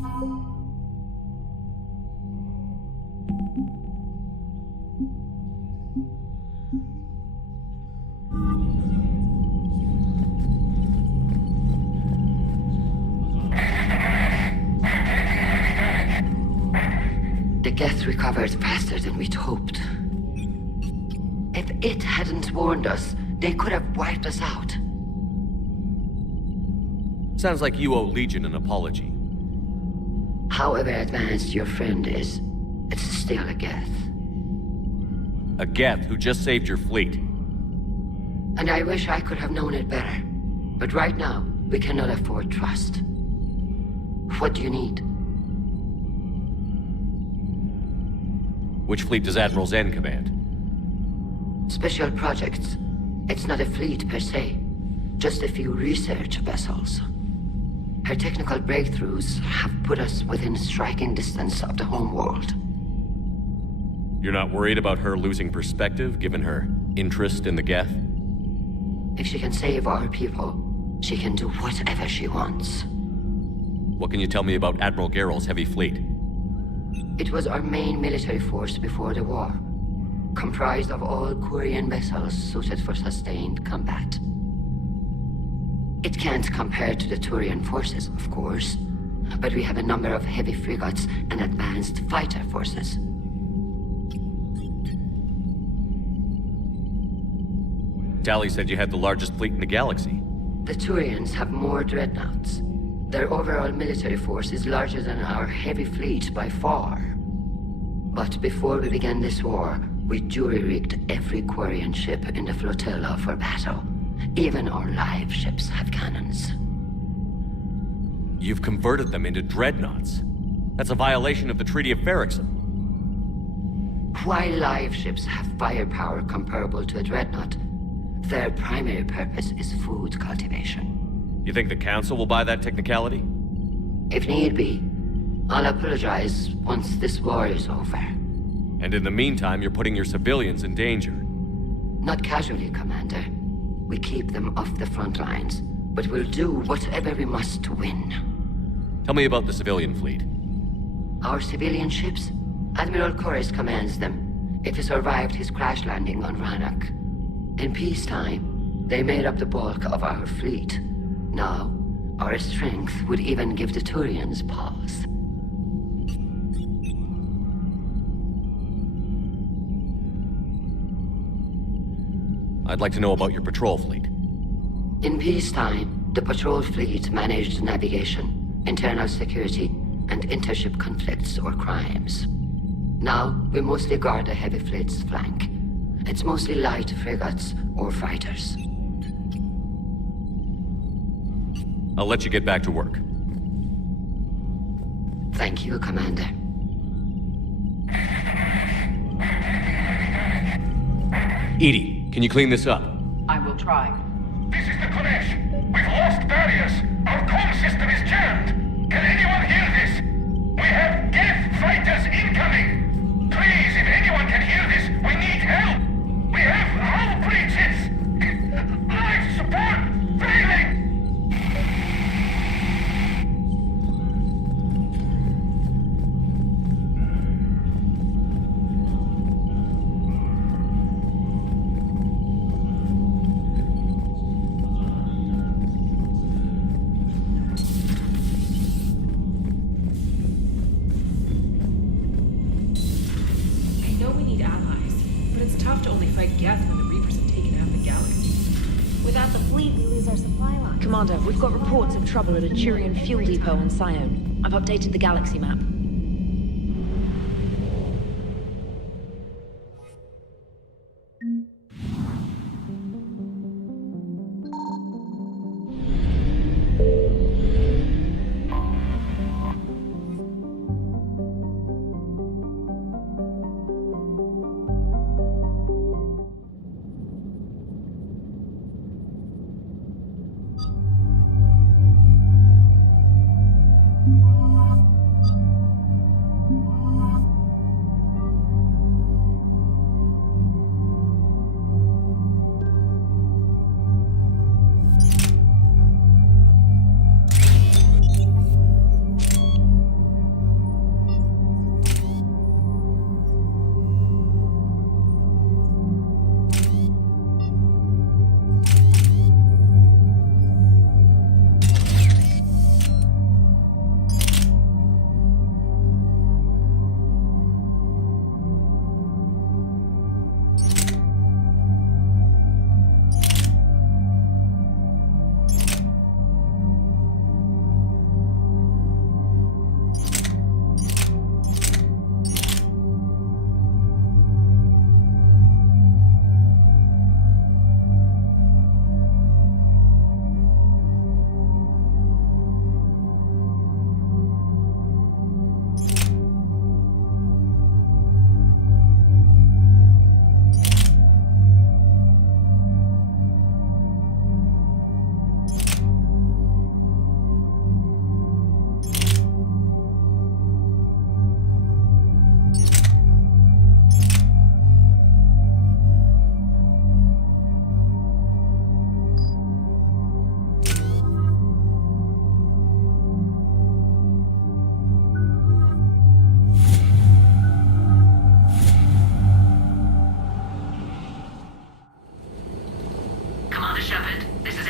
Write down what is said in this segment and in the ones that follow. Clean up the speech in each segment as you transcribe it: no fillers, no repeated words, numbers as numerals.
The Geth recovered faster than we'd hoped. If it hadn't warned us, they could have wiped us out. Sounds like you owe Legion an apology. However advanced your friend is, it's still a Geth. A Geth who just saved your fleet. And I wish I could have known it better. But right now, we cannot afford trust. What do you need? Which fleet does Admiral Zen command? Special projects. It's not a fleet per se, just a few research vessels. Her technical breakthroughs have put us within striking distance of the home world. You're not worried about her losing perspective, given her interest in the Geth? If she can save our people, she can do whatever she wants. What can you tell me about Admiral Geralt's heavy fleet? It was our main military force before the war, comprised of all Quarian vessels suited for sustained combat. It can't compare to the Turian forces, of course, but we have a number of heavy frigates and advanced fighter forces. Tali said you had the largest fleet in the galaxy. The Turians have more dreadnoughts. Their overall military force is larger than our heavy fleet by far. But before we began this war, we jury-rigged every Quarian ship in the flotilla for battle. Even our live ships have cannons. You've converted them into dreadnoughts. That's a violation of the Treaty of Ferrixon. While live ships have firepower comparable to a dreadnought, their primary purpose is food cultivation. You think the Council will buy that technicality? If need be, I'll apologize once this war is over. And in the meantime, you're putting your civilians in danger. Not casually, Commander. We keep them off the front lines, but we'll do whatever we must to win. Tell me about the civilian fleet. Our civilian ships? Admiral Corus commands them. If he survived his crash landing on Rannoch. In peacetime, they made up the bulk of our fleet. Now, our strength would even give the Turians pause. I'd like to know about your patrol fleet. In peacetime, the patrol fleet managed navigation, internal security, and intership conflicts or crimes. Now, we mostly guard the heavy fleet's flank. It's mostly light frigates or fighters. I'll let you get back to work. Thank you, Commander. Edie, can you clean this up? I will try. This is the Kodesh. We've lost barriers. Our comm system is jammed. Can anyone hear this? We have Geth fighters incoming. Please, if anyone can hear this, we need help. We have hull breaches. Life support failing. Commander, we've got reports of trouble at a Turian fuel depot on Sione. I've updated the galaxy map.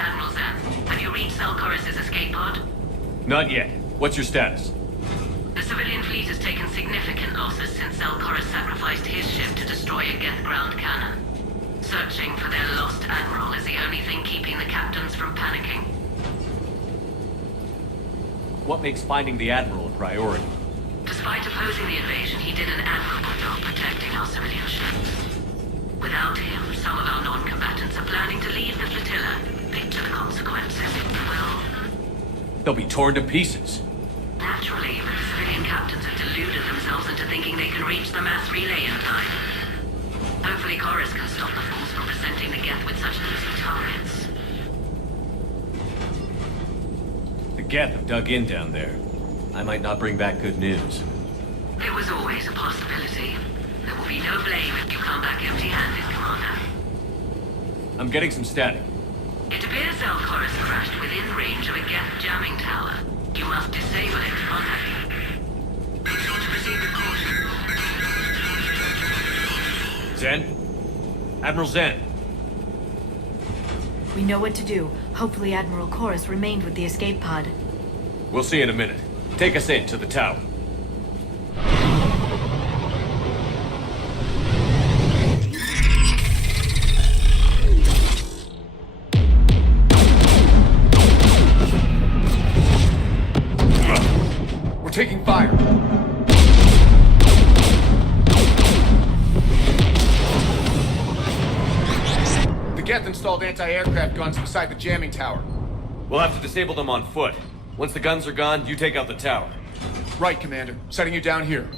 Admiral Zen. Have you reached Salcoris' escape pod? Not yet. What's your status? The civilian fleet has taken significant losses since Salcoris sacrificed his ship to destroy a Geth ground cannon. Searching for their lost admiral is the only thing keeping the captains from panicking. What makes finding the Admiral a priority? Despite opposing the invasion, he did an admirable job protecting our civilian ships. Without him, some of our non-combatants are planning to leave the flotilla. Picture the consequences. Well, They'll be torn to pieces. naturally, but the civilian captains have deluded themselves into thinking they can reach the mass relay in time. Hopefully Chorus can stop the fools from presenting the Geth with such easy targets. The Geth have dug in down there. I might not bring back good news. It was always a possibility. There will be no blame if you come back empty-handed, Commander. I'm getting some static. It appears Chorus crashed within range of a Geth jamming tower. You must disable it to contact you. Be sure to proceed with caution. Zen? Admiral Zen? We know what to do. Hopefully Admiral Chorus remained with the escape pod. We'll see in a minute. Take us in to the tower. We're taking fire. The Geth installed anti-aircraft guns beside the jamming tower. We'll have to disable them on foot. Once the guns are gone, you take out the tower. Right, Commander. Setting you down here.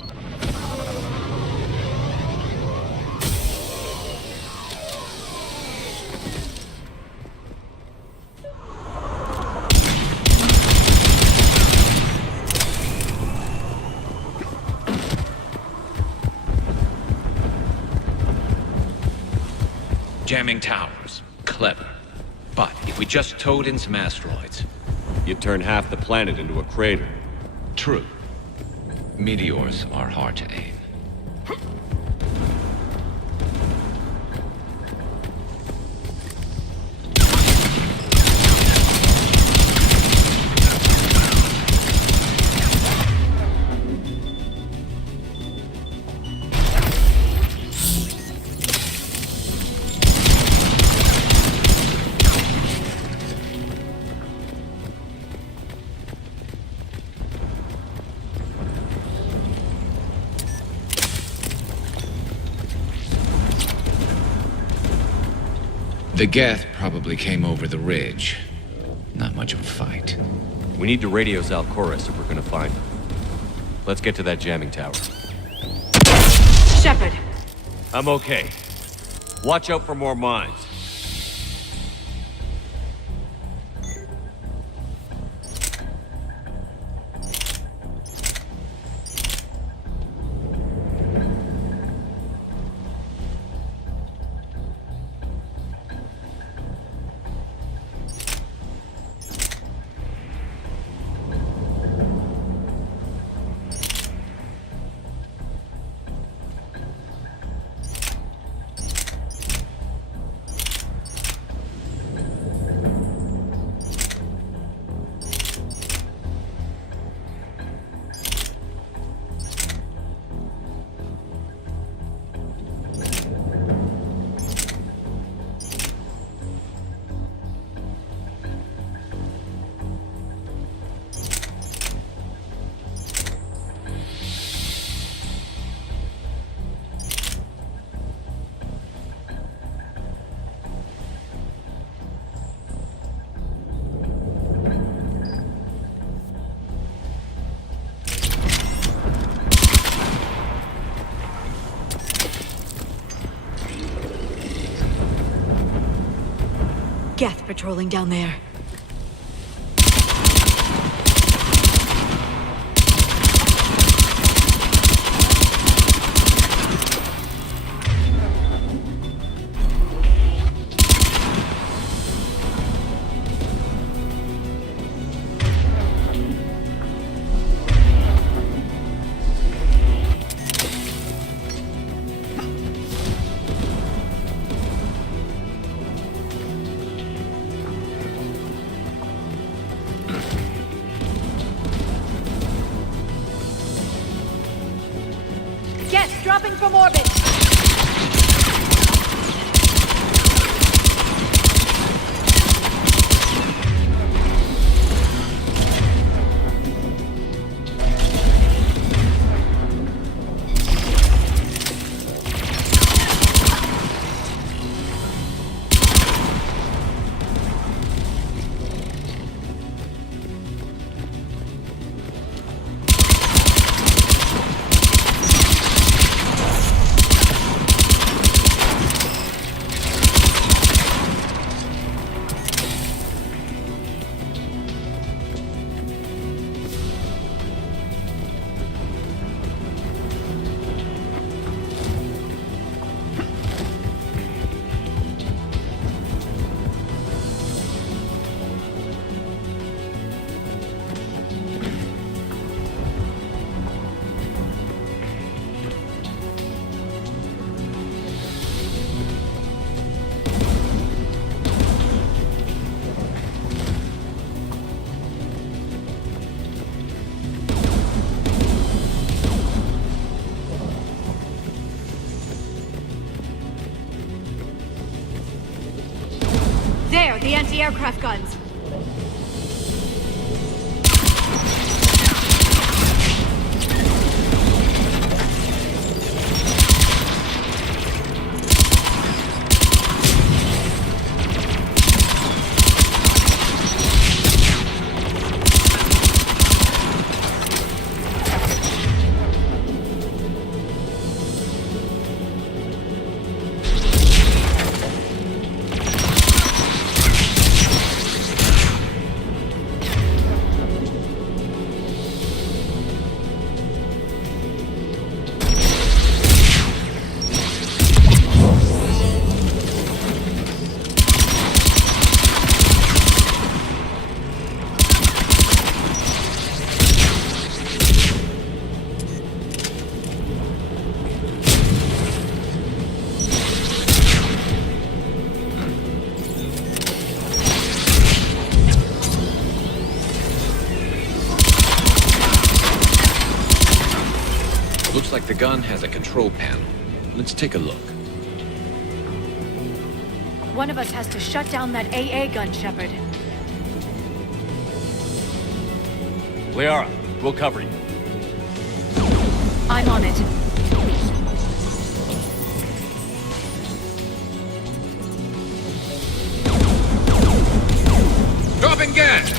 Jamming towers. Clever. But if we just towed in some asteroids... You'd turn half the planet into a crater. True. Meteors are hard to aim. The Geth probably came over the ridge. Not much of a fight. We need to radio Zalcoris if we're gonna find him. Let's get to that jamming tower. Shepard! I'm okay. Watch out for more mines. Geth patrolling down there. dropping from orbit! There, the anti-aircraft guns. Looks like the gun has a control panel. Let's take a look. One of us has to shut down that AA gun, Shepard. Liara, we'll cover you. I'm on it. Dropping gas!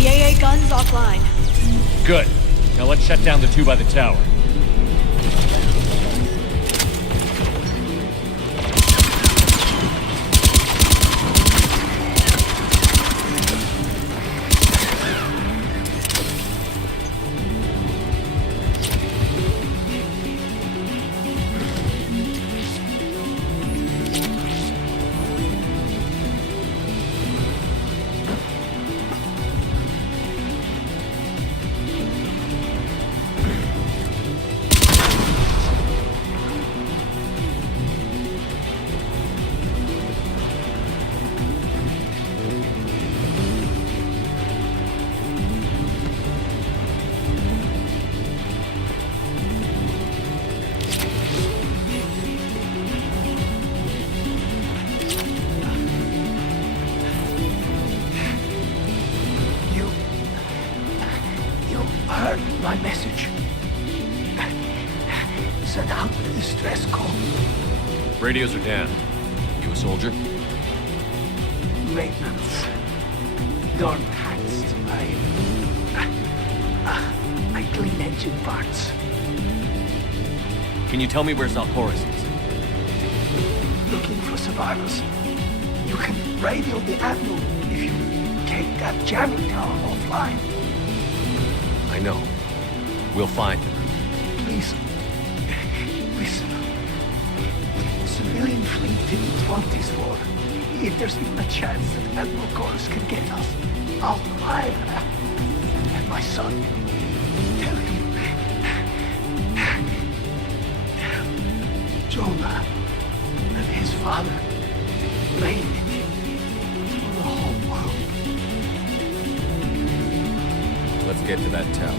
The AA gun's offline. Good. Now let's shut down the two by the tower. You heard my message. Send out the distress call. Radios are down. You a soldier? Maintenance. Darn hacks. I clean engine parts. Can you tell me where Zalporis is? Looking for survivors. You can radio the Admiral if you take that jamming tower offline. I know. We'll find him. Please. Listen. The civilian fleet didn't want this war. If there's even a chance that Admiral Chorus can get us, I'll drive her. And my son. Tell him. Jonah and his father made it for the whole world. Let's get to that tower.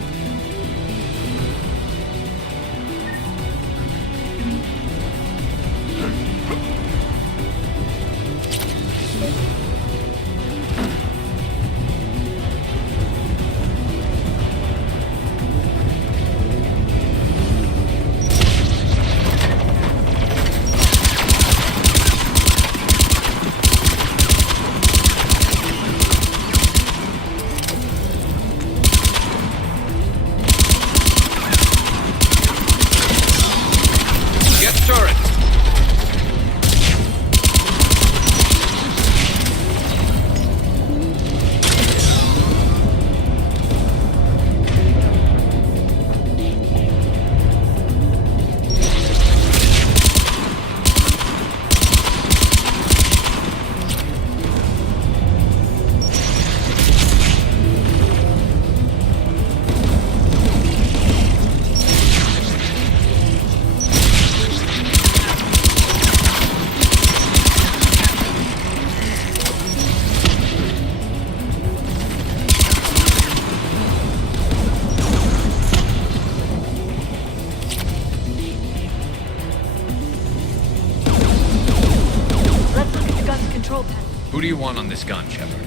Who do you want on this gun, Shepard?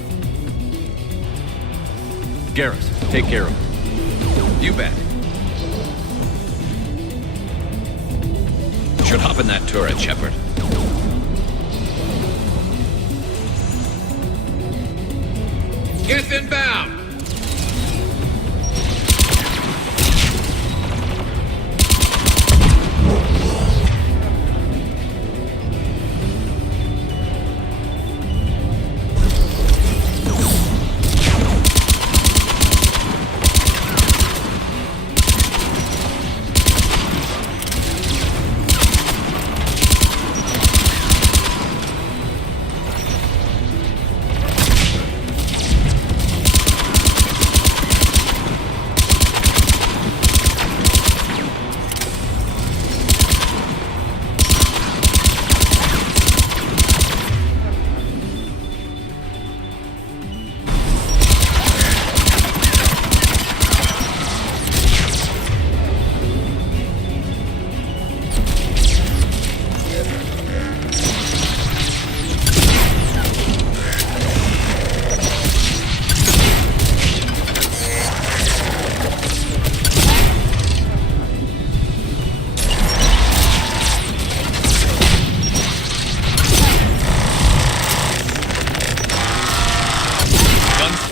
Garrus, take care of him. You bet. Should hop in that turret, Shepard. Get inbound!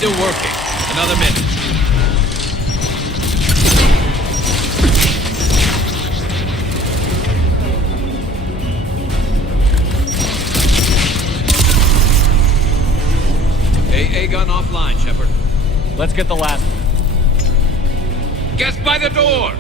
Still working. Another minute. AA gun offline, Shepard. Let's get the last one. Guess by the door!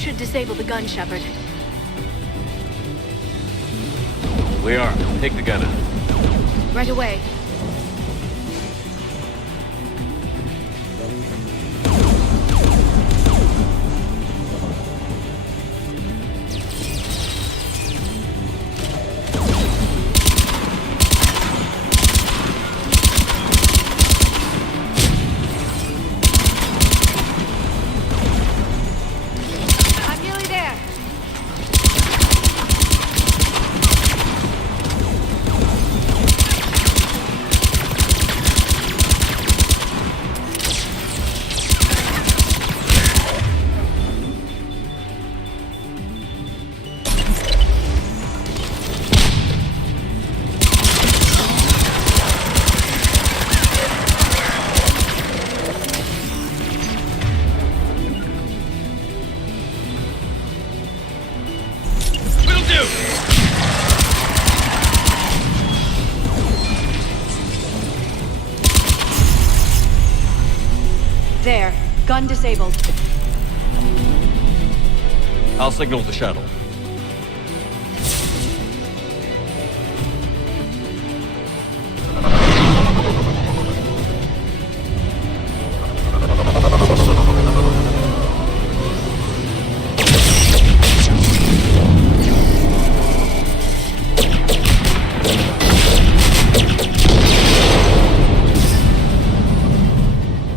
should disable the gun, Shepard. Liara, take the gun out. Right away. I'm nearly there. Will do! There. Gun disabled. I'll signal the shuttle.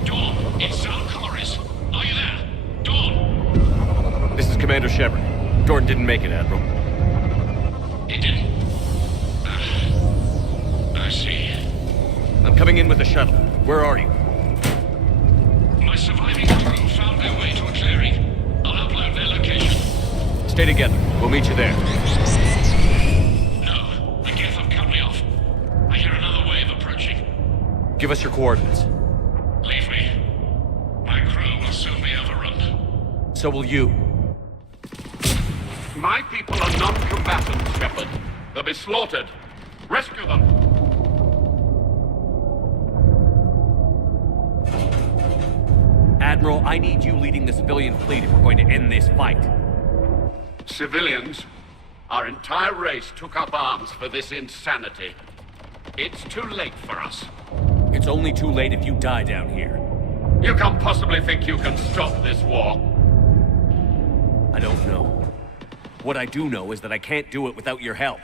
Dawn, it's Sal Chorus. Are you there? Dawn! This is Commander Shepard. Jordan didn't make it, Admiral. He didn't. I see. I'm coming in with the shuttle. Where are you? My surviving crew found their way to a clearing. I'll upload their location. Stay together. We'll meet you there. No, the Geth have cut me off. I hear another wave approaching. Give us your coordinates. Leave me. My crew will soon be overrun. So will you. My people are non-combatants, Shepard. They'll be slaughtered. Rescue them. Admiral, I need you leading the civilian fleet if we're going to end this fight. Civilians, our entire race took up arms for this insanity. It's too late for us. It's only too late if you die down here. You can't possibly think you can stop this war. I don't know. What I do know is that I can't do it without your help.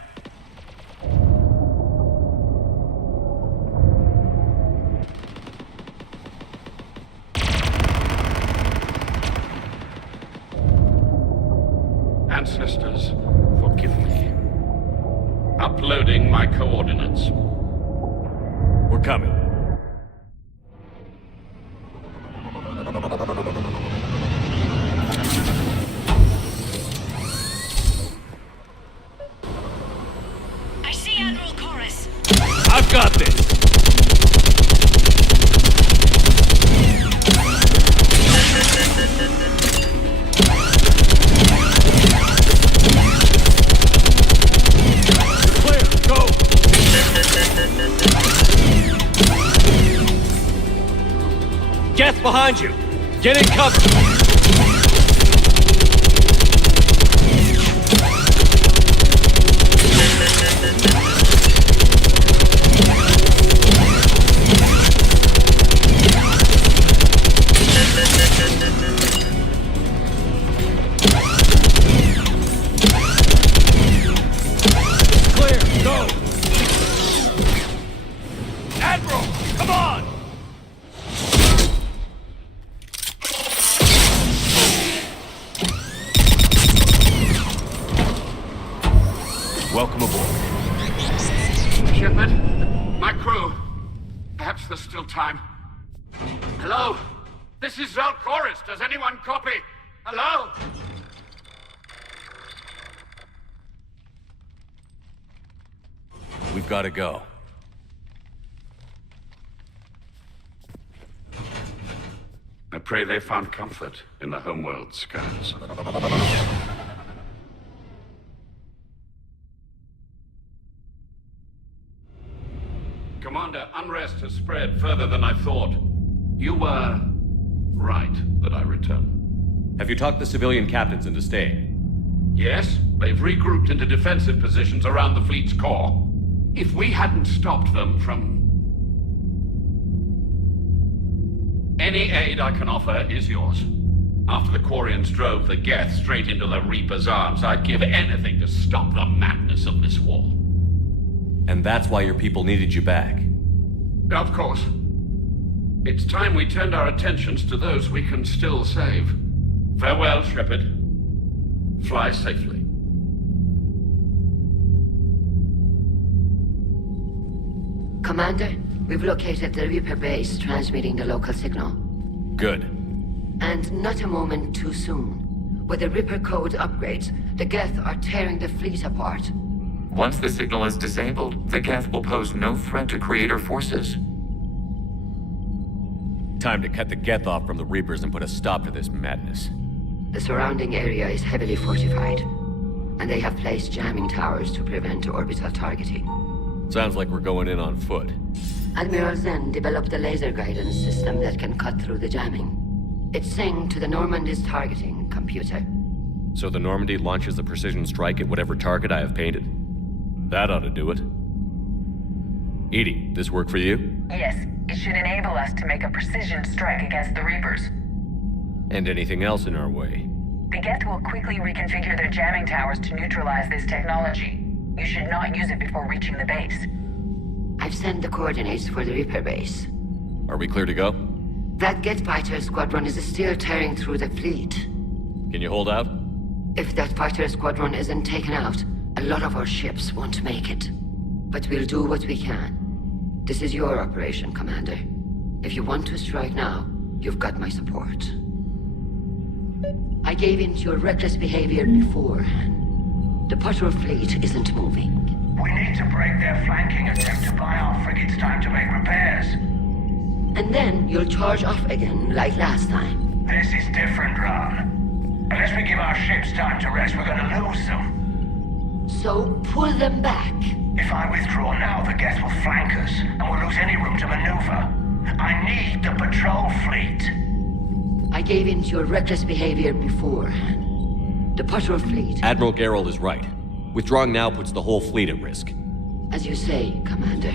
Ancestors, forgive me. Uploading my coordinates. We're coming. I see Admiral Chorus. I've got this! Clear, go! Geth behind you! Get in cover! Clear, go! Admiral, come on! Welcome aboard. Shepard, my crew. Perhaps there's still time. Hello? This is Zal Chorus. Does anyone copy? Hello? We've got to go. I pray they found comfort in the homeworld skies. Commander, unrest has spread further than I thought. You were right that I return. Have you talked the civilian captains into staying? Yes, they've regrouped into defensive positions around the fleet's core. If we hadn't stopped them from... Any aid I can offer is yours. After the Quarians drove the Geth straight into the Reaper's arms, I'd give anything to stop the madness of this war. And that's why your people needed you back. Of course. It's time we turned our attentions to those we can still save. Farewell, Shepard. Fly safely. Commander, we've located the Reaper base transmitting the local signal. Good. And not a moment too soon. With the Reaper code upgrades, the Geth are tearing the fleet apart. Once the signal is disabled, the Geth will pose no threat to Creator forces. Time to cut the Geth off from the Reapers and put a stop to this madness. The surrounding area is heavily fortified, and they have placed jamming towers to prevent orbital targeting. Sounds like we're going in on foot. Admiral Zen developed a laser guidance system that can cut through the jamming. It's synced to the Normandy's targeting computer. So the Normandy launches a precision strike at whatever target I have painted? That ought to do it. Edie, this work for you? Yes, it should enable us to make a precision strike against the Reapers. And anything else in our way? The Geth will quickly reconfigure their jamming towers to neutralize this technology. You should not use it before reaching the base. I've sent the coordinates for the Reaper base. Are we clear to go? That Geth fighter squadron is still tearing through the fleet. Can you hold out? If that fighter squadron isn't taken out, a lot of our ships won't make it. But we'll do what we can. This is your operation, Commander. If you want to strike now, you've got my support. I gave in to your reckless behavior beforehand. The patrol fleet isn't moving. We need to break their flanking attempt to buy our frigates time to make repairs. And then you'll charge off again, like last time. This is different, Ron. Unless we give our ships time to rest, we're gonna lose them. So pull them back. If I withdraw now, the Geth will flank us, and we'll lose any room to maneuver. I need the patrol fleet. I gave in to your reckless behavior beforehand. The patrol fleet... Admiral Gerald is right. Withdrawing now puts the whole fleet at risk. As you say, Commander.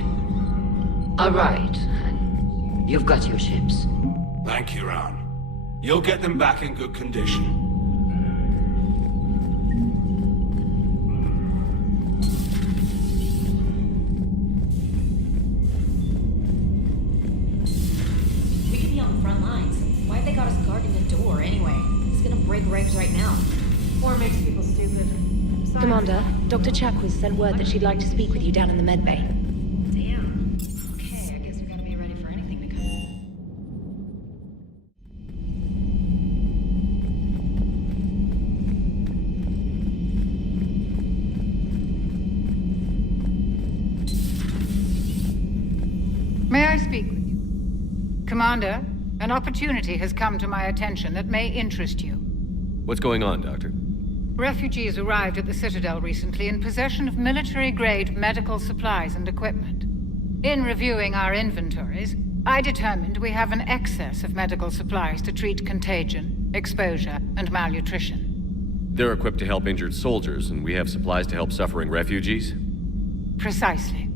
All right, and you've got your ships. Thank you, Ron. You'll get them back in good condition. We could be on the front lines. Why have they got us guarding the door anyway? It's gonna break regs right now. War makes people stupid. Sorry. Commander, Dr. Chakwas sent word that she'd like to speak with you down in the medbay. Damn. Okay, I guess we gotta be ready for anything to come. May I speak with you? Commander, an opportunity has come to my attention that may interest you. What's going on, Doctor? Refugees arrived at the Citadel recently in possession of military-grade medical supplies and equipment. In reviewing our inventories, I determined we have an excess of medical supplies to treat contagion, exposure, and malnutrition. They're equipped to help injured soldiers, and we have supplies to help suffering refugees? Precisely.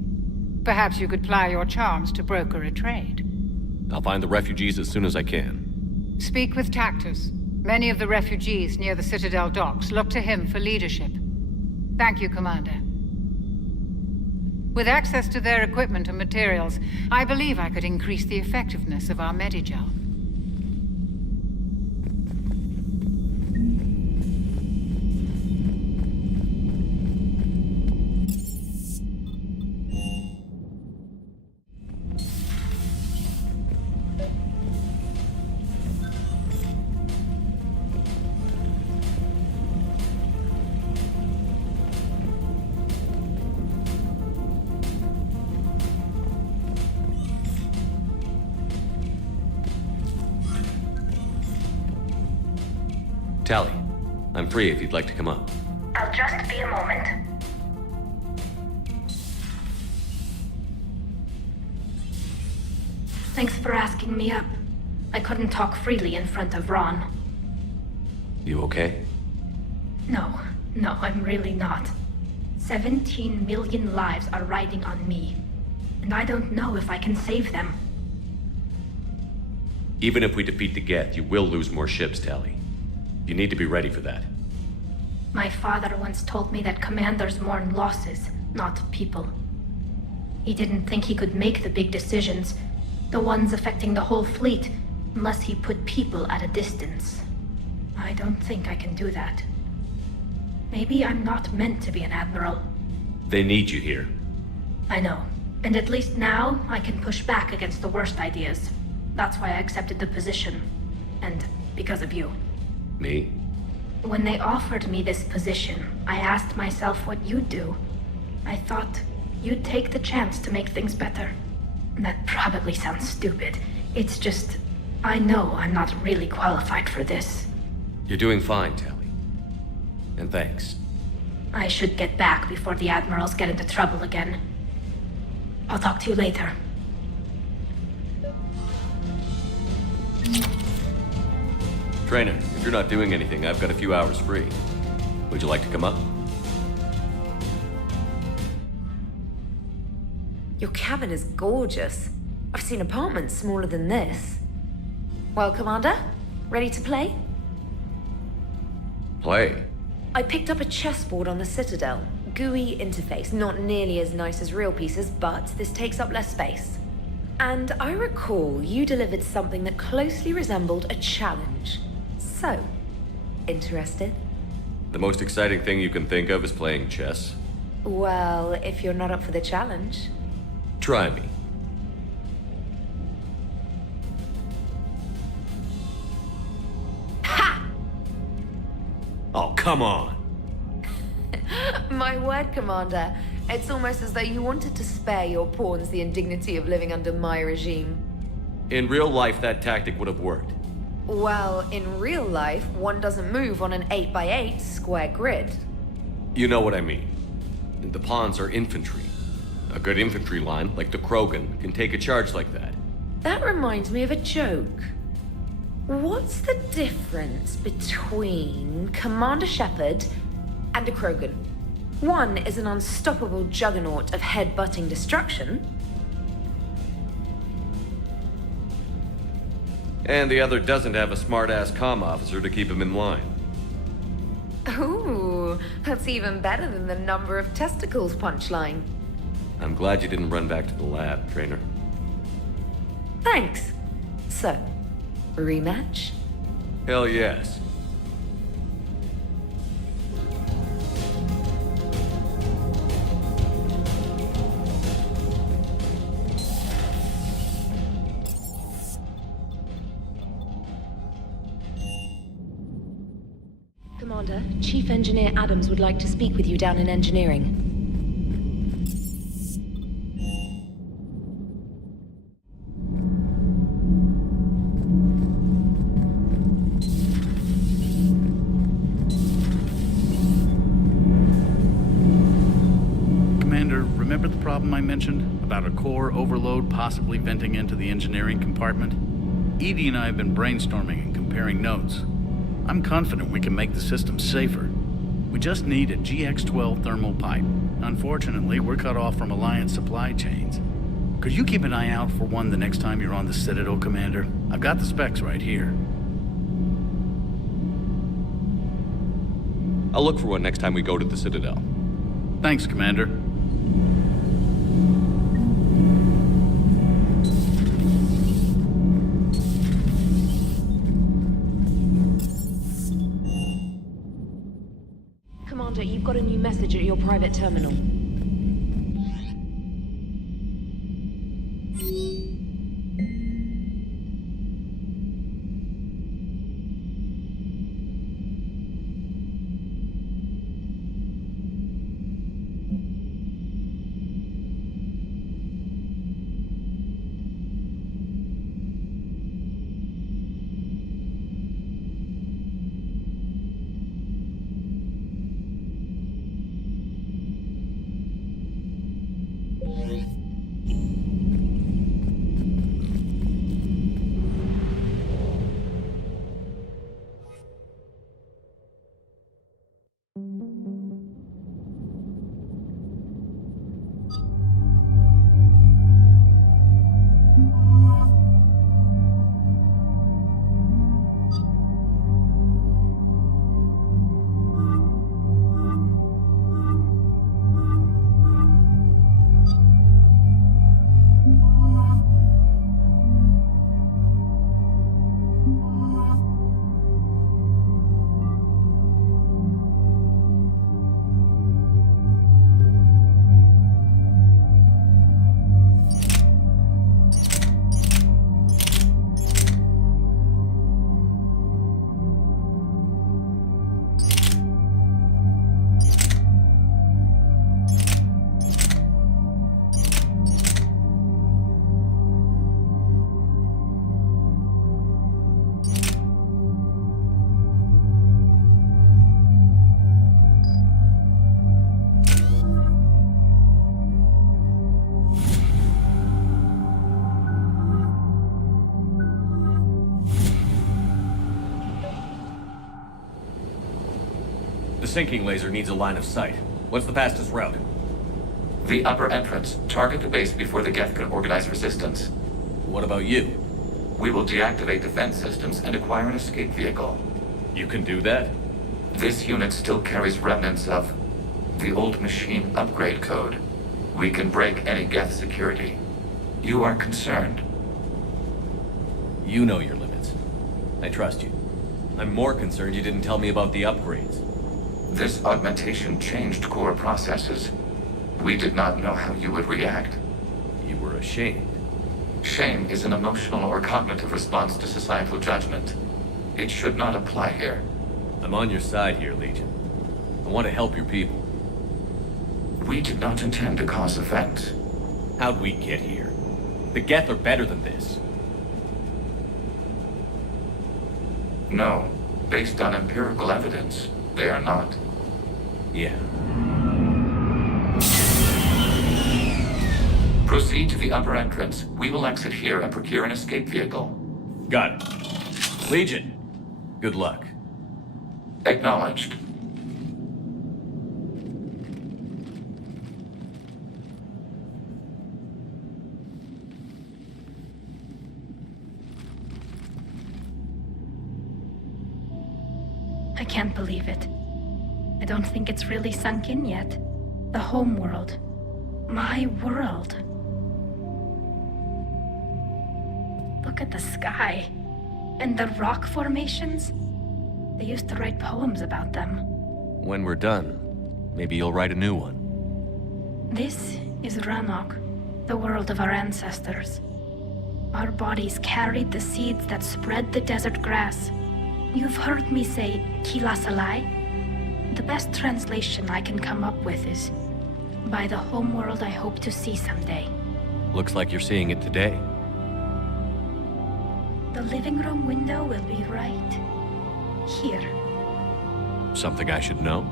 Perhaps you could ply your charms to broker a trade. I'll find the refugees as soon as I can. Speak with Tactus. Many of the refugees near the Citadel docks look to him for leadership. Thank you, Commander. With access to their equipment and materials, I believe I could increase the effectiveness of our Medigel. Tally, I'm free if you'd like to come up. I'll just be a moment. Thanks for asking me up. I couldn't talk freely in front of Ron. You okay? No, I'm really not. 17 million lives are riding on me, and I don't know if I can save them. Even if we defeat the Geth, you will lose more ships, Tali. You need to be ready for that. My father once told me that commanders mourn losses, not people. He didn't think he could make the big decisions, the ones affecting the whole fleet, unless he put people at a distance. I don't think I can do that. Maybe I'm not meant to be an admiral. They need you here. I know. And at least now, I can push back against the worst ideas. That's why I accepted the position. And because of you. Me? When they offered me this position, I asked myself what you'd do. I thought you'd take the chance to make things better. That probably sounds stupid. It's just, I know I'm not really qualified for this. You're doing fine, Tali. And thanks. I should get back before the admirals get into trouble again. I'll talk to you later. Trainer, if you're not doing anything, I've got a few hours free. Would you like to come up? Your cabin is gorgeous. I've seen apartments smaller than this. Well, Commander, ready to play? Play? I picked up a chessboard on the Citadel. GUI interface, not nearly as nice as real pieces, but this takes up less space. And I recall you delivered something that closely resembled a challenge. So, interested? The most exciting thing you can think of is playing chess. Well, if you're not up for the challenge. Try me. Ha! Oh, come on! My word, Commander. It's almost as though you wanted to spare your pawns the indignity of living under my regime. In real life, that tactic would have worked. Well, in real life, one doesn't move on an 8x8 square grid. You know what I mean. The pawns are infantry. A good infantry line, like the Krogan, can take a charge like that. That reminds me of a joke. What's the difference between Commander Shepard and a Krogan? One is an unstoppable juggernaut of head-butting destruction. And the other doesn't have a smart-ass comm officer to keep him in line. Ooh, that's even better than the number of testicles punchline. I'm glad you didn't run back to the lab, Trainer. Thanks. So, rematch? Hell yes. Commander, Chief Engineer Adams would like to speak with you down in engineering. Commander, remember the problem I mentioned about a core overload possibly venting into the engineering compartment? Edie and I have been brainstorming and comparing notes. I'm confident we can make the system safer. We just need a Ep12 thermal pipe. Unfortunately, we're cut off from Alliance supply chains. Could you keep an eye out for one the next time you're on the Citadel, Commander? I've got the specs right here. I'll look for one next time we go to the Citadel. Thanks, Commander. Commander, you've got a new message at your private terminal. sinking laser needs a line of sight. What's the fastest route? The upper entrance. Target the base before the Geth can organize resistance. What about you? We will deactivate defense systems and acquire an escape vehicle. You can do that? This unit still carries remnants of the old machine upgrade code. We can break any Geth security. You are concerned. You know your limits. I trust you. I'm more concerned you didn't tell me about the upgrades. This augmentation changed core processes. We did not know how you would react. You were ashamed. Shame is an emotional or cognitive response to societal judgment. It should not apply here. I'm on your side here, Legion. I want to help your people. We did not intend to cause offense. How'd we get here? The Geth are better than this. No. Based on empirical evidence, they are not. Yeah. Proceed to the upper entrance. We will exit here and procure an escape vehicle. Got it. Legion, good luck. Acknowledged. I can't believe it. I don't think it's really sunk in yet. The home world. My world. Look at the sky. And the rock formations. They used to write poems about them. When we're done, maybe you'll write a new one. This is Ranok, the world of our ancestors. Our bodies carried the seeds that spread the desert grass. You've heard me say Kilasalai? The best translation I can come up with is, by the homeworld I hope to see someday. Looks like you're seeing it today. The living room window will be right here. Something I should know?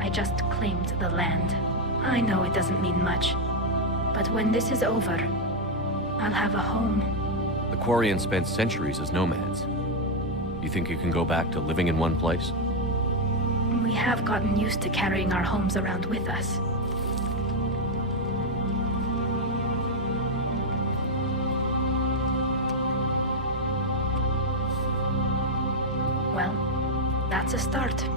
I just claimed the land. I know it doesn't mean much, but when this is over, I'll have a home. The Quarians spent centuries as nomads. You think you can go back to living in one place? We have gotten used to carrying our homes around with us. Well, that's a start.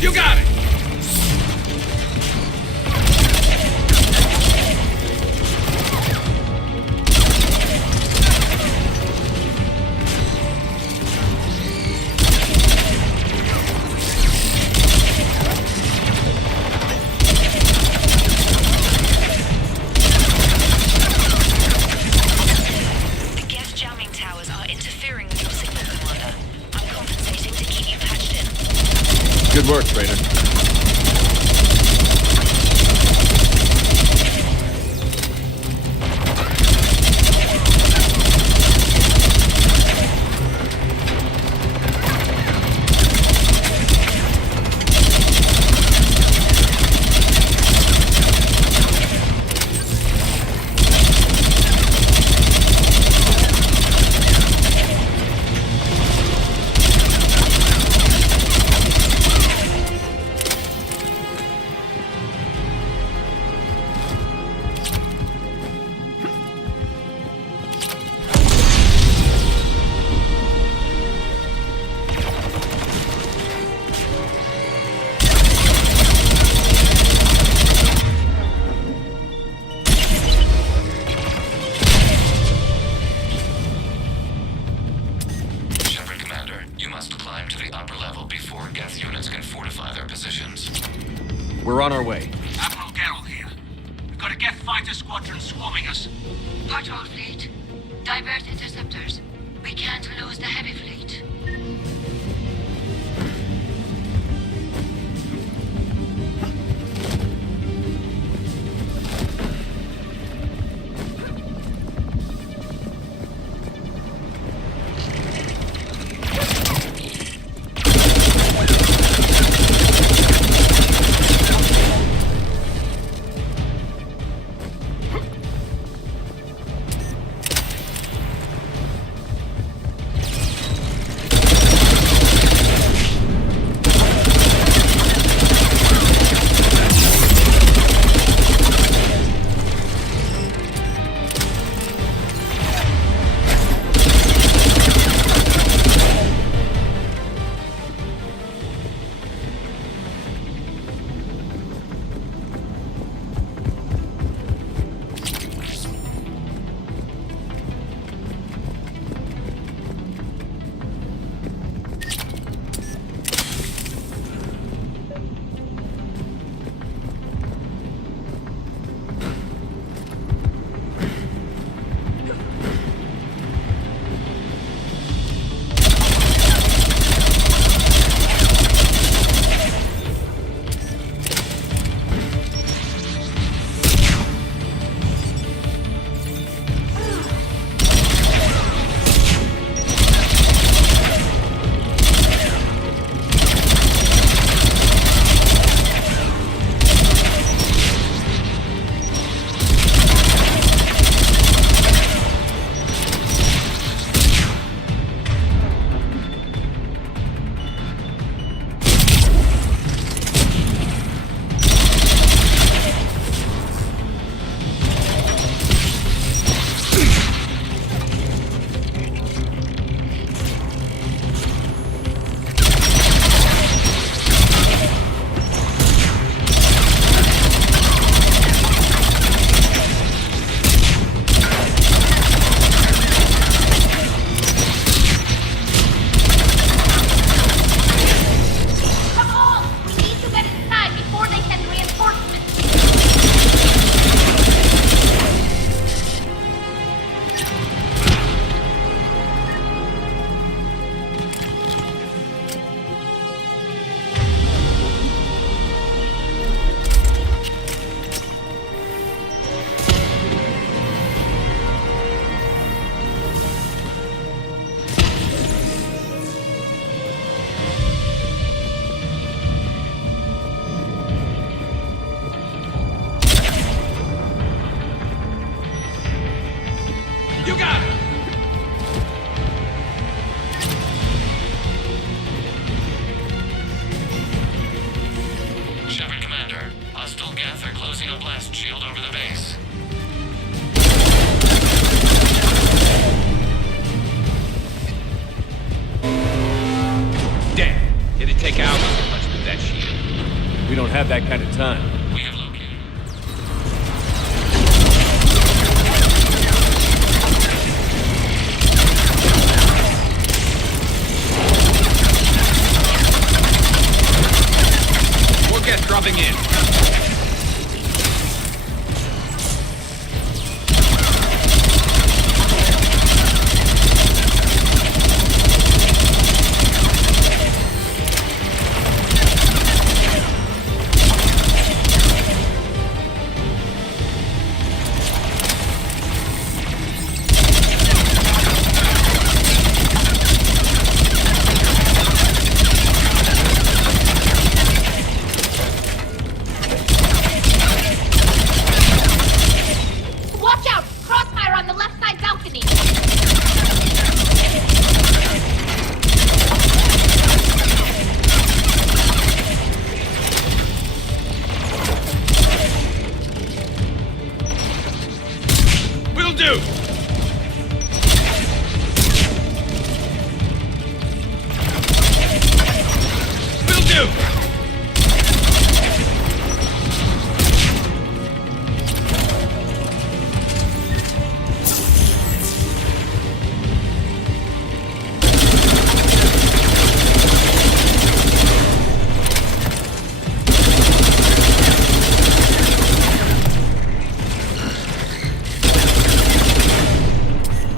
You got it! The Geth jamming towers are interfering with your signal, Commander. I'm compensating to keep you patched in. Good work, Trader. We're on our way. Admiral Geralt here. We've got a Geth fighter squadron swarming us. Patrol fleet. Divert interceptors. We can't lose the heavy fleet. have that kind of time. We have located. More gas dropping in. Watch out! Crossfire on the left side balcony! Will do! Will do!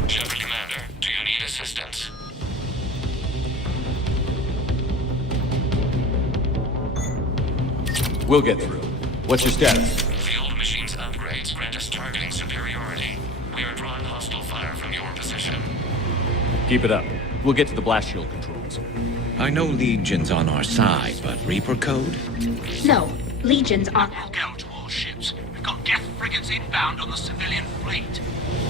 Shepard Commander, do you need assistance? We'll get through. What's your status? The old machine's upgrades grant us targeting superiority. We are drawing hostile fire from your position. Keep it up. We'll get to the blast shield controls. I know Legion's on our side, but Reaper code? No, Legions aren't. Go to all ships. We've got Geth frigates inbound on the civilian fleet.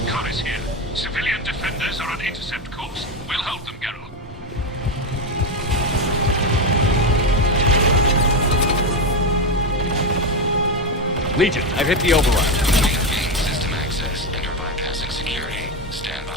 Connor's here. Civilian defenders are on intercept course. We'll hold them, Geralt. Legion, I've hit the override. We have gained system access and are bypassing security. Stand by.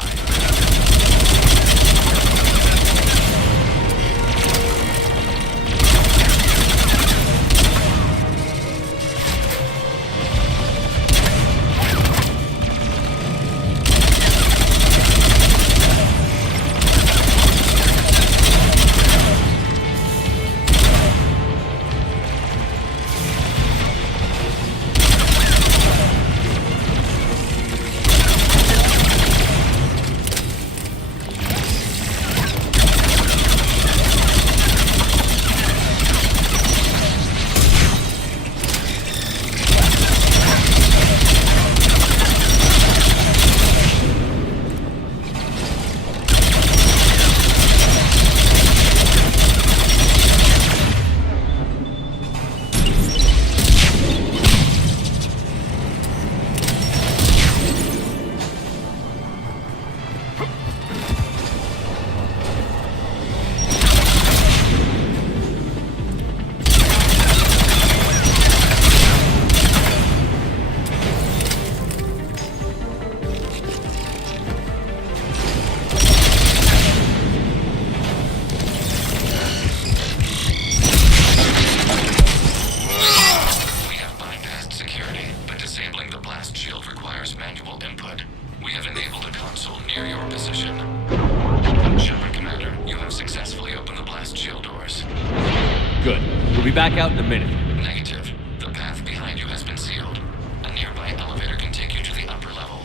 Good. We'll be back out in a minute. Negative. The path behind you has been sealed. A nearby elevator can take you to the upper level.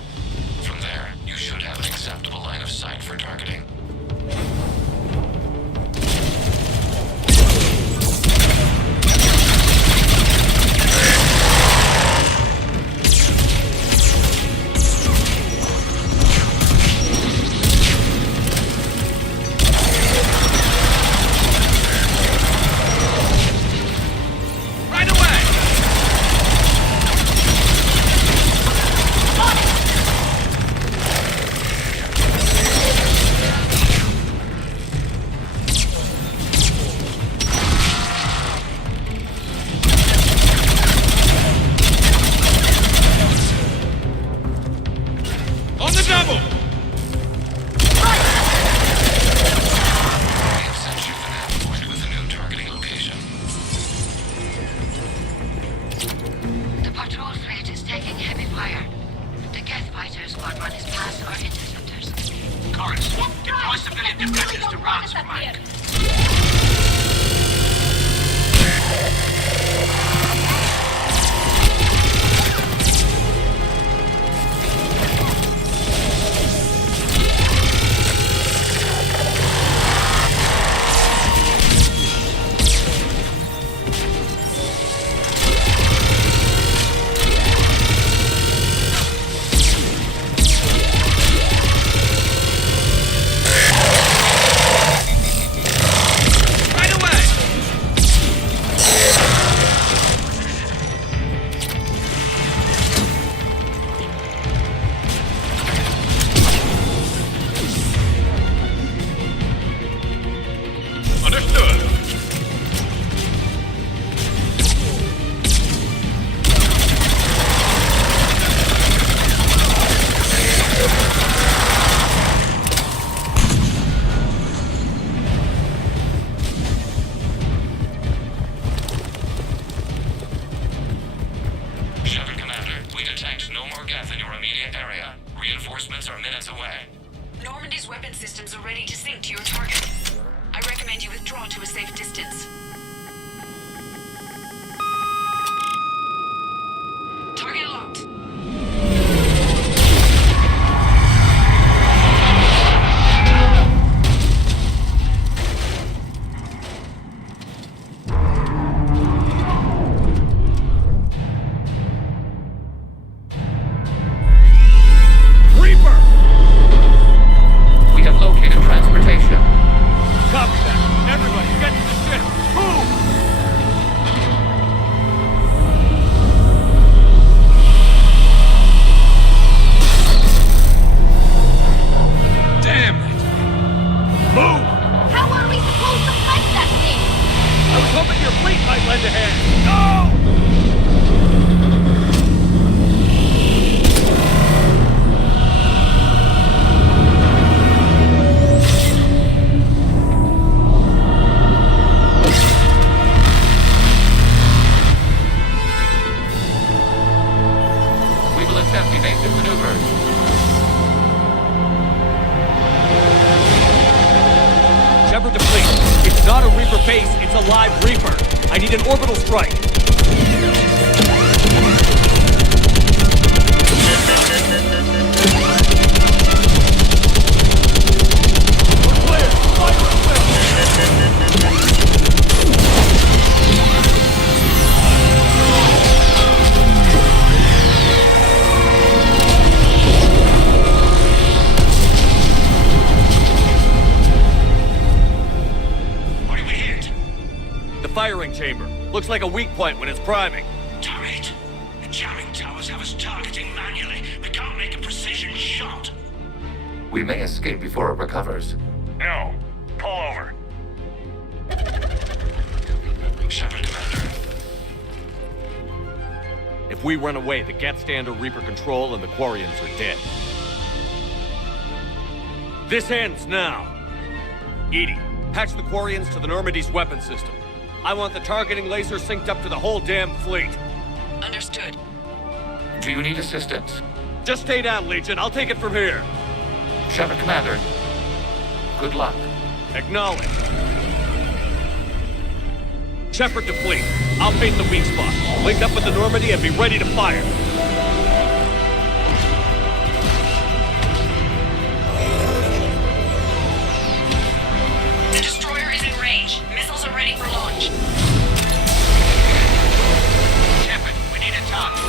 From there, you should have an acceptable line of sight for targeting. civilian defenders to Ran's flank. Reinforcements are minutes away. Normandy's weapon systems are ready to sync to your target. I recommend you withdraw to a safe distance. Target locked. An orbital strike. Firing chamber. Looks like a weak point when it's priming. Turret! The jamming towers have us targeting manually. We can't make a precision shot. We may escape before it recovers. No. Pull over. Shepard, Commander. If we run away, the Geth stand under Reaper control and the Quarians are dead. This ends now. Edie, patch the Quarians to the Normandy's weapon system. I want the targeting laser synced up to the whole damn fleet. Understood. Do you need assistance? Just stay down, Legion. I'll take it from here. Shepard, Commander. Good luck. Acknowledge. Shepard to fleet. I'll bait the weak spot. Link up with the Normandy and be ready to fire. The destroyer is in range. Missiles are ready for launch. Shepard, we need a target.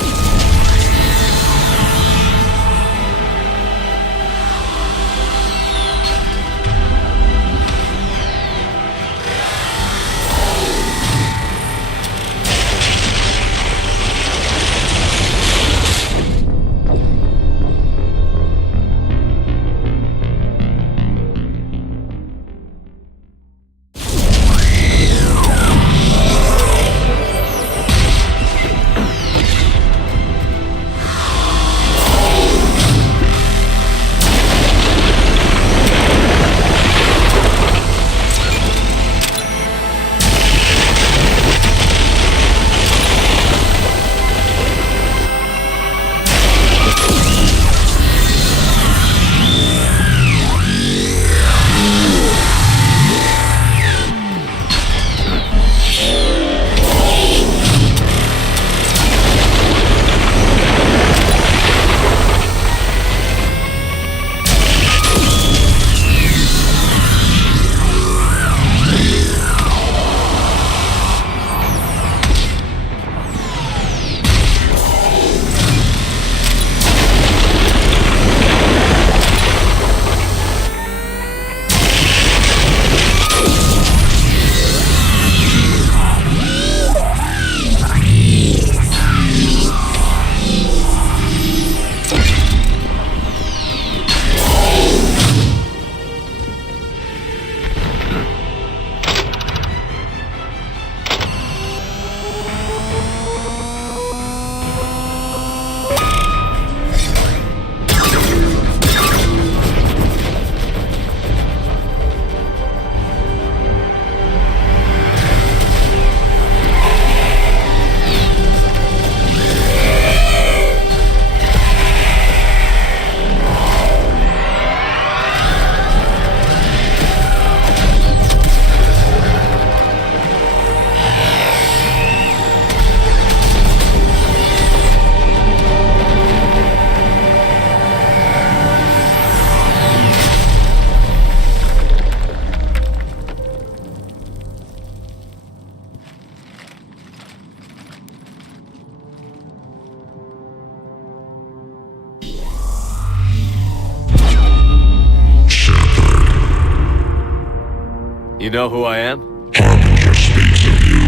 You know who I am? Harbinger speaks of you.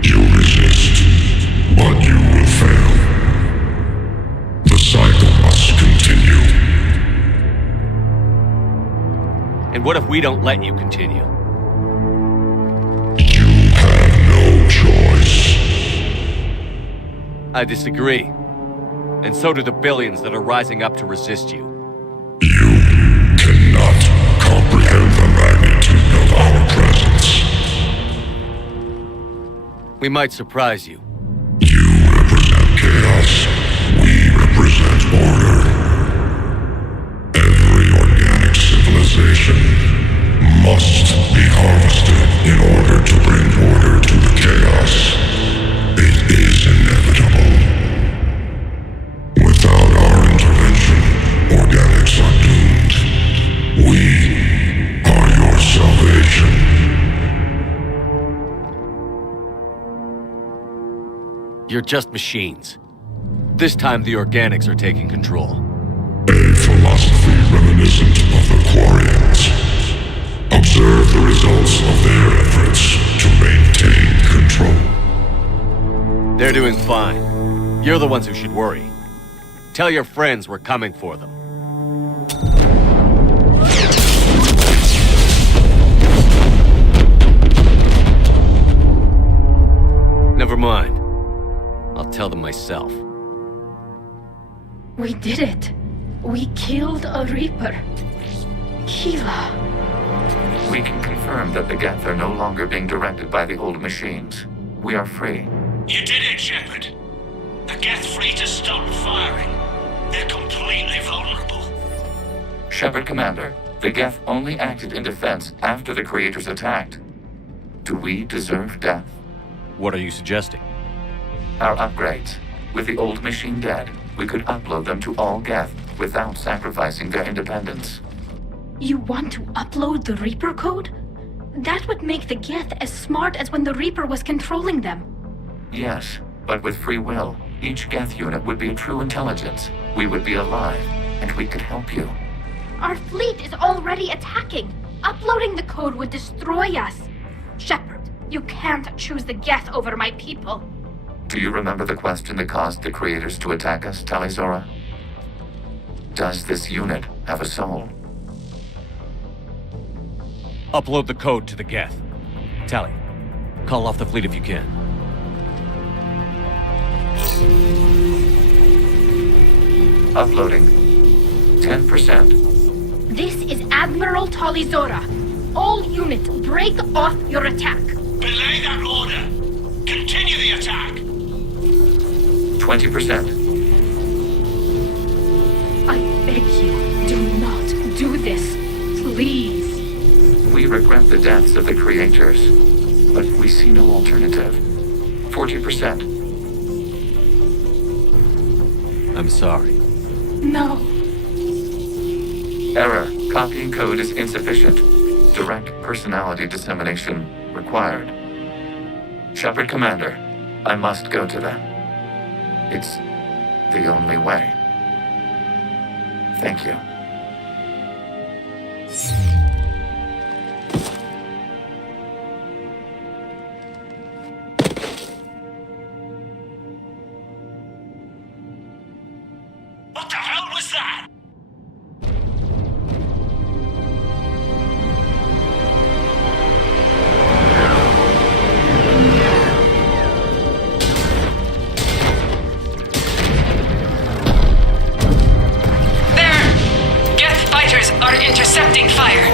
You resist, but you will fail. The cycle must continue. And what if we don't let you continue? You have no choice. I disagree. And so do the billions that are rising up to resist you. You cannot comprehend the magnitude of our presence. We might surprise you. You represent chaos. We represent order. Every organic civilization must be harvested in order to bring order to the chaos. It is inevitable. Without our intervention, organics are doomed. We are your salvation. You're just machines. This time the organics are taking control. A philosophy reminiscent of the Quarians. Observe the results of their efforts to maintain control. They're doing fine. You're the ones who should worry. Tell your friends we're coming for them. Never mind. I'll tell them myself. We did it. We killed a Reaper. Gila. We can confirm that the Geth are no longer being directed by the old machines. We are free. You did it, Shepard. The Geth fleet has stopped firing. They're completely vulnerable. Shepard Commander, the Geth only acted in defense after the Creators attacked. Do we deserve death? What are you suggesting? Our upgrades. With the old machine dead, we could upload them to all Geth without sacrificing their independence. You want to upload the Reaper code? That would make the Geth as smart as when the Reaper was controlling them. Yes, but with free will, each Geth unit would be a true intelligence. We would be alive, and we could help you. Our fleet is already attacking. Uploading the code would destroy us. Shepard, you can't choose the Geth over my people. Do you remember the question that caused the Creators to attack us, Talizora? Does this unit have a soul? Upload the code to the Geth. Tally, call off the fleet if you can. Uploading. 10%. This is Admiral Talizora. All units, break off your attack. Belay that order. Continue the attack. 20%. I beg you, do not do this. Please. We regret the deaths of the Creators, but we see no alternative. 40%. I'm sorry. No. Error. Copying code is insufficient. Direct personality dissemination required. Shepard Commander, I must go to them. It's the only way. Thank you. What the hell was that? There! Geth fighters are intercepting fire.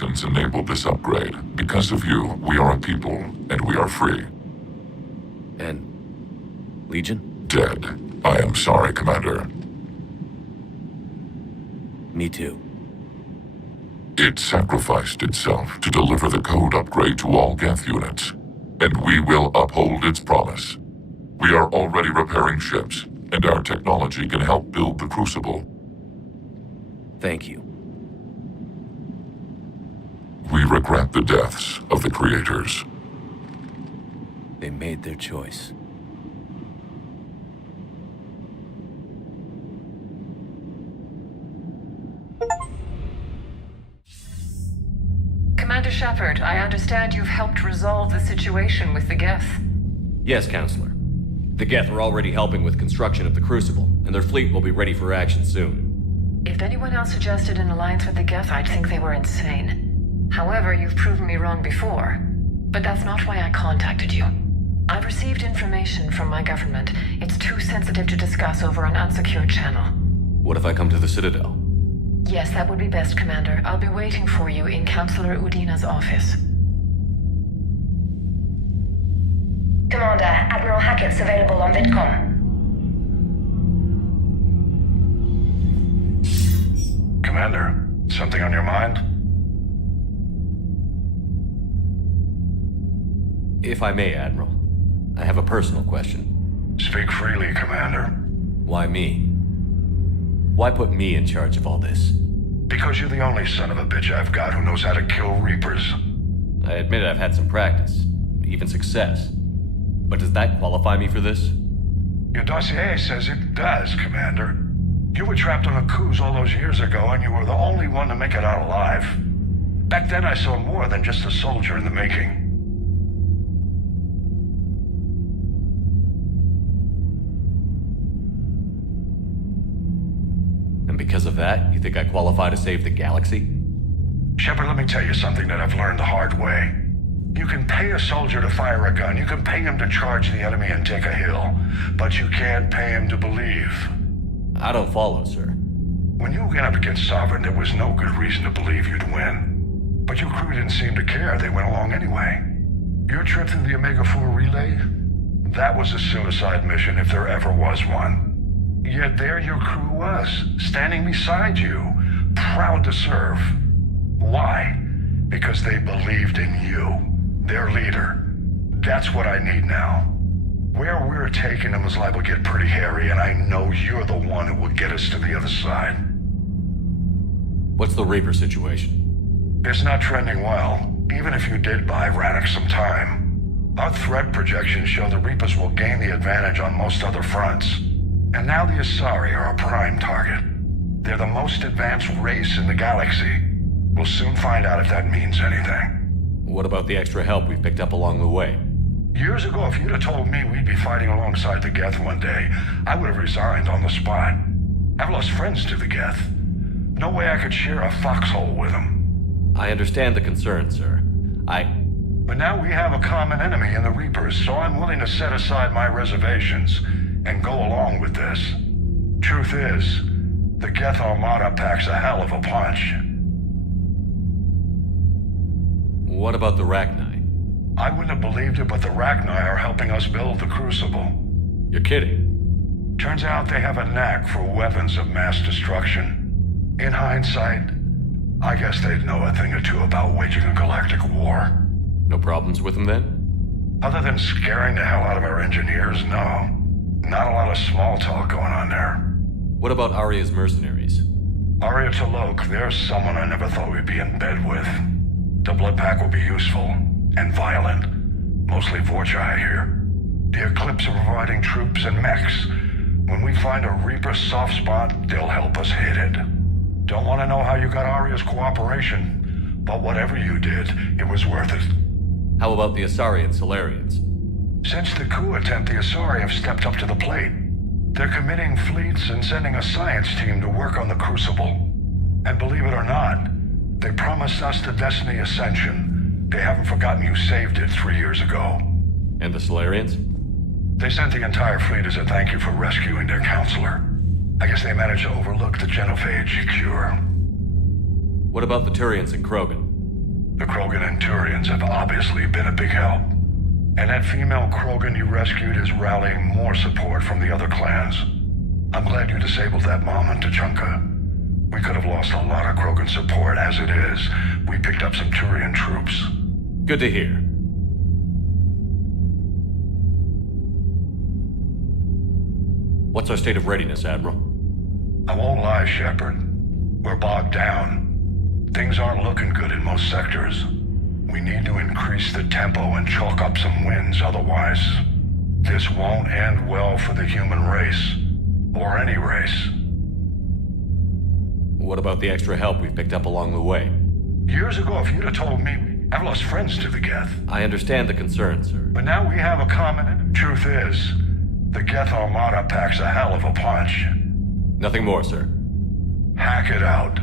actions enabled this upgrade. Because of you, we are a people, and we are free. And Legion? Dead. I am sorry, Commander. Me too. It sacrificed itself to deliver the code upgrade to all Geth units, and we will uphold its promise. We are already repairing ships, and our technology can help build the Crucible. Thank you. We regret the deaths of the creators. They made their choice. Commander Shepard, I understand you've helped resolve the situation with the Geth. Yes, Counselor. The Geth are already helping with construction of the Crucible, and their fleet will be ready for action soon. If anyone else suggested an alliance with the Geth, I'd think they were insane. However, you've proven me wrong before. But that's not why I contacted you. I've received information from my government. It's too sensitive to discuss over an unsecured channel. What if I come to the Citadel? Yes, that would be best, Commander. I'll be waiting for you in Counselor Udina's office. Commander, Admiral Hackett's available on VidCom. Commander, something on your mind? If I may, Admiral, I have a personal question. Speak freely, Commander. Why me? Why put me in charge of all this? Because you're the only son of a bitch I've got who knows how to kill Reapers. I admit I've had some practice, even success. But does that qualify me for this? Your dossier says it does, Commander. You were trapped on a cruise all those years ago, and you were the only one to make it out alive. Back then I saw more than just a soldier in the making. And because of that, you think I qualify to save the galaxy? Shepard, let me tell you something that I've learned the hard way. You can pay a soldier to fire a gun, you can pay him to charge the enemy and take a hill, but you can't pay him to believe. I don't follow, sir. When you went up against Sovereign, there was no good reason to believe you'd win. But your crew didn't seem to care, they went along anyway. Your trip through the Omega-4 relay? That was a suicide mission if there ever was one. Yet there your crew was, standing beside you, proud to serve. Why? Because they believed in you, their leader. That's what I need now. Where we're taking them is liable to get pretty hairy, and I know you're the one who will get us to the other side. What's the Reaper situation? It's not trending well, even if you did buy Radix some time. Our threat projections show the Reapers will gain the advantage on most other fronts. And now the Asari are a prime target. They're the most advanced race in the galaxy. We'll soon find out if that means anything. What about the extra help we've picked up along the way? Years ago, if you'd have told me we'd be fighting alongside the Geth one day, I would have resigned on the spot. I've lost friends to the Geth. No way I could share a foxhole with them. I understand the concern, sir. But now we have a common enemy in the Reapers, so I'm willing to set aside my reservations and go along with this. Truth is, the Geth Armada packs a hell of a punch. What about the Rachni? I wouldn't have believed it, but the Rachni are helping us build the Crucible. You're kidding. Turns out they have a knack for weapons of mass destruction. In hindsight, I guess they'd know a thing or two about waging a galactic war. No problems with them then? Other than scaring the hell out of our engineers, no. Not a lot of small talk going on there. What about Aria's mercenaries? Aria T'Loak, there's someone I never thought we'd be in bed with. The blood pack will be useful, and violent. Mostly Vorchai here. The Eclipse are providing troops and mechs. When we find a Reaper soft spot, they'll help us hit it. Don't want to know how you got Aria's cooperation, but whatever you did, it was worth it. How about the Asari and Solarians? Since the coup attempt, the Asari have stepped up to the plate. They're committing fleets and sending a science team to work on the Crucible. And believe it or not, they promised us the Destiny Ascension. They haven't forgotten you saved it 3 years ago. And the Solarians? They sent the entire fleet as a thank you for rescuing their counselor. I guess they managed to overlook the genophage cure. What about the Turians and Krogan? The Krogan and Turians have obviously been a big help. And that female Krogan you rescued is rallying more support from the other clans. I'm glad you disabled that mom in Tachanka. We could have lost a lot of Krogan support as it is. We picked up some Turian troops. Good to hear. What's our state of readiness, Admiral? I won't lie, Shepard. We're bogged down. Things aren't looking good in most sectors. We need to increase the tempo and chalk up some wins, otherwise, this won't end well for the human race. Or any race. What about the extra help we've picked up along the way? Years ago, if you'd have told me, I've lost friends to the Geth. I understand the concern, sir. But now we have a common enemy. Truth is, the Geth Armada packs a hell of a punch. Nothing more, sir. Hack it out.